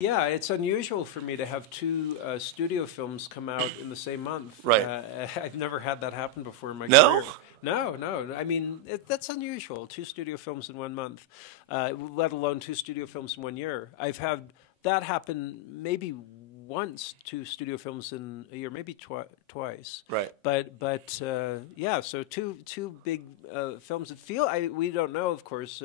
Yeah, it's unusual for me to have two studio films come out in the same month. Right. I've never had that happen before in my No? career. No. I mean, that's unusual. Two studio films in 1 month, let alone two studio films in 1 year. I've had that happen maybe once, two studio films in a year, maybe twice. Right. But yeah, so two big films that feel. We don't know, of course,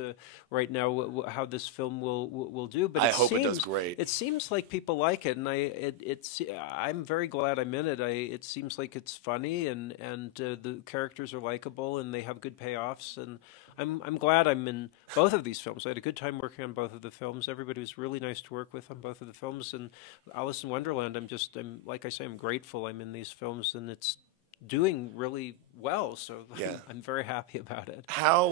right now how this film will do. But I hope it does great. It seems like people like it, and I'm very glad I'm in it. It seems like it's funny, and the characters are likable, and they have good payoffs, and I'm glad I'm in both of these films. I had a good time working on both of the films. Everybody was really nice to work with on both of the films. And Alice in Wonderland, I'm like I say, I'm grateful I'm in these films, and it's doing really well. So Yeah. I'm very happy about it. How,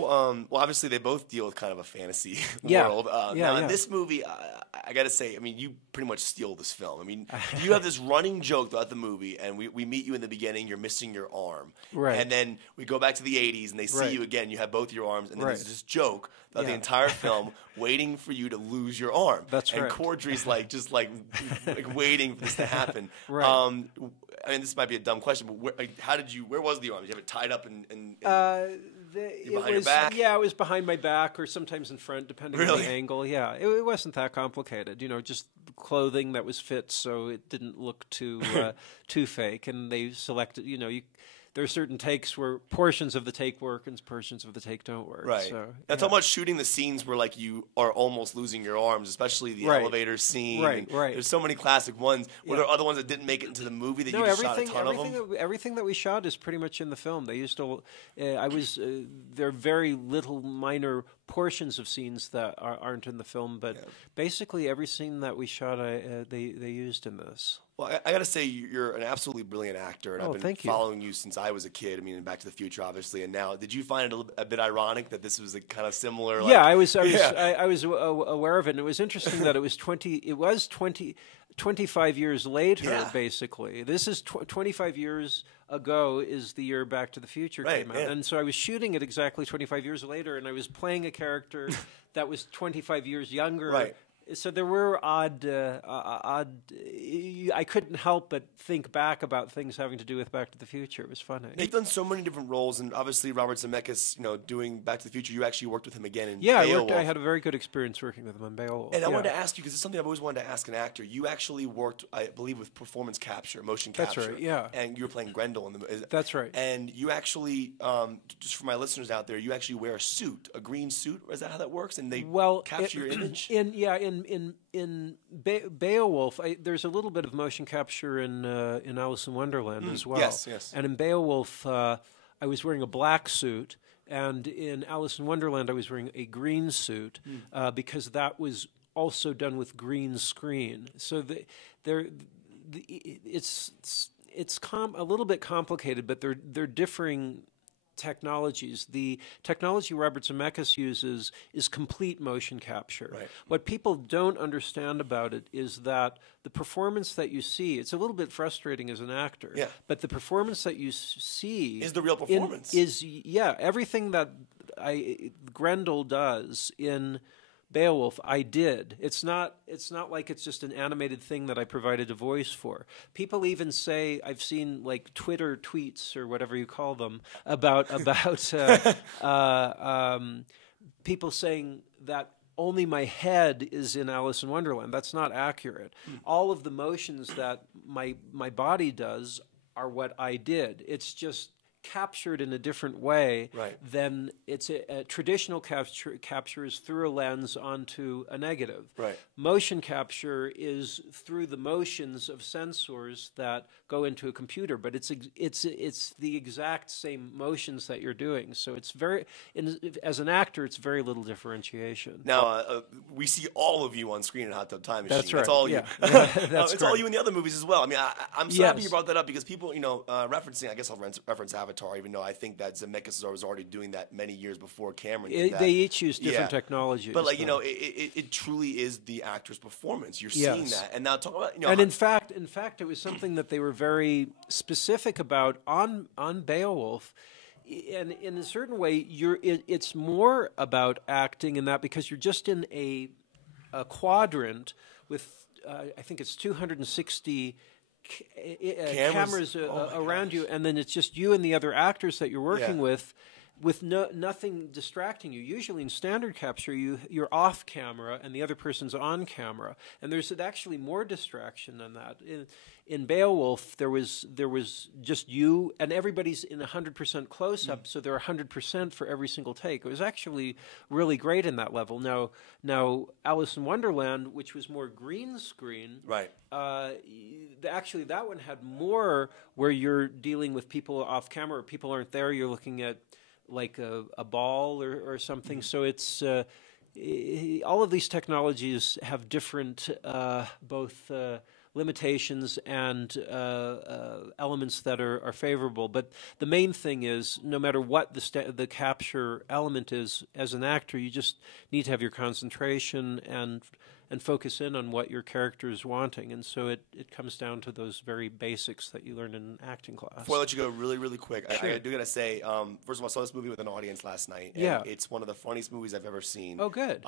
well, obviously they both deal with kind of a fantasy Yeah. world. Yeah, Now, in yeah. this movie, I got to say, I mean, you pretty much steal this film. I mean, you have this running joke throughout the movie, and we meet you in the beginning, you're missing your arm. Right. And then we go back to the 80s, and they see Right. you again, you have both your arms, and then Right. there's this joke throughout the Yeah. entire film, waiting for you to lose your arm. That's and right. Cordry's just waiting for this to happen. Right. I mean, this might be a dumb question, but where was the arm? Did you have it tied up in behind your back? Yeah, it was behind my back, or sometimes in front, depending on Really? the angle. Yeah, it wasn't that complicated. Just clothing that was fit, so it didn't look too fake. And they selected. There are certain takes where portions of the take work and portions of the take don't work. Right. So, Now, talking about shooting the scenes where you are almost losing your arms, especially the Right. elevator scene. Right, and right. There's so many classic ones. Were Yeah. there other ones that didn't make it into the movie that No, you just shot a ton of them? everything that we shot is pretty much in the film. They used to. There are very little minor portions of scenes that aren't in the film, but basically every scene that we shot, they used in this. Well, I got to say, you're an absolutely brilliant actor, and Oh, I've been thank you. following you since I was a kid. I mean, in Back to the Future, obviously, and now. Did you find it a bit ironic that this was a kind of similar? Yeah, I was Yeah. I was aware of it, and it was interesting that it was 25 years later, Yeah. basically. This is 25 years ago is the year Back to the Future Right, came out. yeah. And so I was shooting it exactly 25 years later, and I was playing a character that was 25 years younger. Right. So there were odd. I couldn't help but think back about things having to do with Back to the Future. It was funny. You've done so many different roles, and obviously Robert Zemeckis, doing Back to the Future, you actually worked with him again in Yeah, Beowulf. I had a very good experience working with him on Beowulf. And I yeah. wanted to ask you, because it's something I've always wanted to ask an actor. You actually worked, I believe, with performance capture, motion That's capture. right, yeah. And you were playing Grendel in the. That's right. And you actually, just for my listeners out there, you actually wear a suit, a green suit. Is that how that works? And they capture your image. In Beowulf, there's a little bit of motion capture in Alice in Wonderland as well. Yes. And in Beowulf, I was wearing a black suit, and in Alice in Wonderland, I was wearing a green suit because that was also done with green screen. So it's a little bit complicated, but they're differing technologies. The technology Robert Zemeckis uses is complete motion capture. Right. What people don't understand about it is that the performance that you see, it's a little bit frustrating as an actor, Yeah. but the performance that you see Is the real performance. Everything that Grendel does in Beowulf, I did. It's not like it's just an animated thing that I provided a voice for. People even say, I've seen Twitter tweets or whatever you call them about people saying that only my head is in Alice in Wonderland. That's not accurate. All of the motions that my body does are what I did. It's just captured in a different way than it's a traditional capture is through a lens onto a negative. Right. Motion capture is through the motions of sensors that go into a computer, but it's the exact same motions that you're doing. So it's as an actor, it's very little differentiation. Now, we see all of you on screen in Hot Tub Time Machine. That's right. That's all you. That's it's all you in the other movies as well. I mean, I'm so happy Yes. you brought that up because people, referencing, I guess I'll reference Avatar, even though I think that Zemeckis was already doing that many years before Cameron did that. They each use different technologies. But it truly is the actor's performance. You're seeing that. And now talk about, And in fact, it was something that they were very specific about on Beowulf. And in a certain way, it's more about acting in that because you're just in a quadrant with I think it's 260 Cameras. cameras Oh my around gosh. you, and then it's just you and the other actors that you're working Yeah. with nothing distracting you. Usually in standard capture, you're off camera and the other person's on camera, and there's actually more distraction than that. In Beowulf, there was just you, and everybody's in 100% close up, so they're 100% for every single take. It was actually really great in that level. Now Alice in Wonderland, which was more green screen, Right. Actually that one had more where you're dealing with people off camera, or people aren't there. You're looking at like a ball or something. So it's all of these technologies have different both limitations and elements that are favorable. But the main thing is, no matter what the capture element is, as an actor, you just need to have your concentration and focus in on what your character is wanting. And so it comes down to those very basics that you learn in acting class. Before I let you go, really, really quick, Sure. I do got to say, first of all, I saw this movie with an audience last night. And Yeah. it's one of the funniest movies I've ever seen. Oh, good.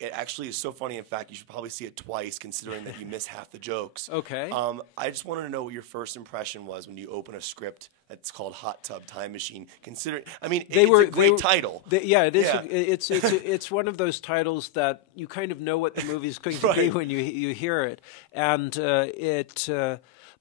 It actually is so funny. In fact, you should probably see it twice, considering that you miss half the jokes. Okay. I just wanted to know what your first impression was when you open a script that's called Hot Tub Time Machine. Considering, I mean, it's a great title. Yeah, it is. Yeah. It's one of those titles that you kind of know what the movie's going to be when you hear it, and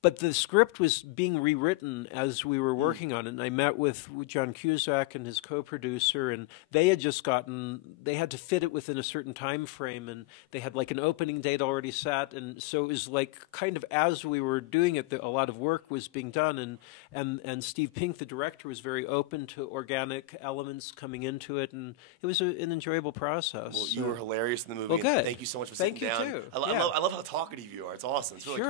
but the script was being rewritten as we were working on it. And I met with John Cusack and his co-producer, and they had to fit it within a certain time frame, and they had like an opening date already set, and so it was like kind of as we were doing it, a lot of work was being done, and Steve Pink, the director, was very open to organic elements coming into it, and it was an enjoyable process. Well, you were hilarious in the movie. Well, good. And thank you so much for sitting down. Thank you, too. I love how talkative you are. It's awesome. It's really cool.